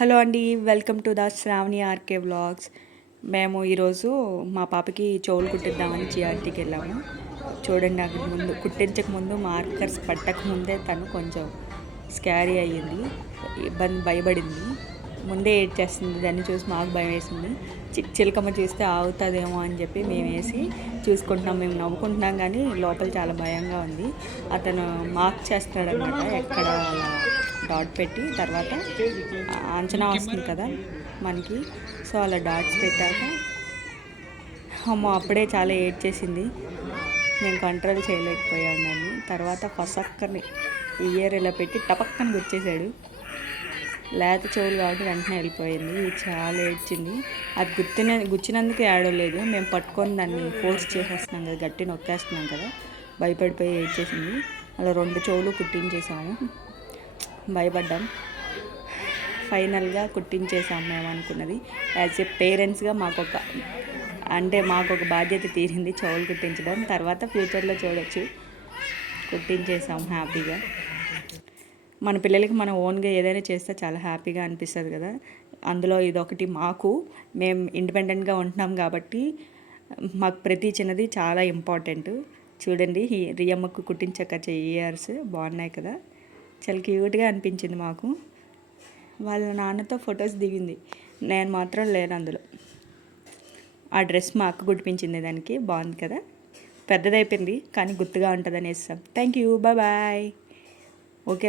Hello అండి welcome to the Shravani RK vlogs. మేము ఈరోజు మా పాపకి చెవులు కుట్టిద్దామని జిఆర్టీకి వెళ్ళాము. చూడండి నాకు ముందు కుట్టించక ముందు మార్కర్స్ పట్టక ముందే తను కొంచెం స్కారీ అయ్యింది. ఇబ్బంది భయపడింది. ముందే ఏడ్ చేస్తుంది దాన్ని చూసి మాకు భయం వేసింది. చి చిలకమ్మ చూస్తే ఆగుతుందేమో అని చెప్పి మేము వేసి చూసుకుంటున్నాం మేము నవ్వుకుంటున్నాం కానీ లోపల చాలా భయంగా ఉంది. అతను మార్క్ చేస్తాడనమాట ఎక్కడ అలా డాట్ పెట్టి తర్వాత అంచనా వస్తుంది కదా మనకి. సో అలా డాట్స్ పెట్టాక అమ్మో అప్పుడే చాలా ఏడ్ చేసింది మేము కంట్రోల్ చేయలేకపోయాం దాన్ని. తర్వాత ఫసక్కని ఇయర్ ఇలా పెట్టి టపక్కని గుర్చేసాడు లేత చెవులు కాబట్టి వెంటనే వెళ్ళిపోయింది. ఇది చాలా ఏడ్చింది. అది గుర్తిన గుచ్చినందుకు ఏడవలేదు. మేము పట్టుకొని దాన్ని ఫోర్స్ చేసేస్తున్నాం కదా గట్టి నొక్కేస్తున్నాం కదా. భయపడిపోయి ఏడ్చేసింది. అలా రెండు చెవులు కుట్టించేసాము. భయపడ్డాం. ఫైనల్గా కుట్టించేసాం మేము అనుకున్నది. యాజ్ ఏ పేరెంట్స్గా మాకు ఒక అంటే మాకు ఒక బాధ్యత తీరింది చెవులు కుట్టించడం. తర్వాత ఫ్యూచర్లో చూడొచ్చు. కుట్టించేసాం హ్యాపీగా. మన పిల్లలకి మనం ఓన్గా ఏదైనా చేస్తే చాలా హ్యాపీగా అనిపిస్తుంది కదా. అందులో ఇదొకటి మాకు. మేము ఇండిపెండెంట్గా ఉంటున్నాం కాబట్టి మాకు ప్రతి చిన్నది చాలా ఇంపార్టెంట్. చూడండి ఈ రియమ్మకు కుట్టించక ఇయర్స్ బాగున్నాయి కదా. చాలా క్యూట్గా అనిపించింది మాకు. వాళ్ళ నాన్నతో ఫొటోస్ దిగింది. నేను మాత్రం లేను అందులో. ఆ డ్రెస్ మా అక్క గుడిపించింది దానికి. బాగుంది కదా? పెద్దదైపోయింది కానీ గుర్తుగా ఉంటుంది వేస్తాం థ్యాంక్ యూ బాయ్. ఓకే.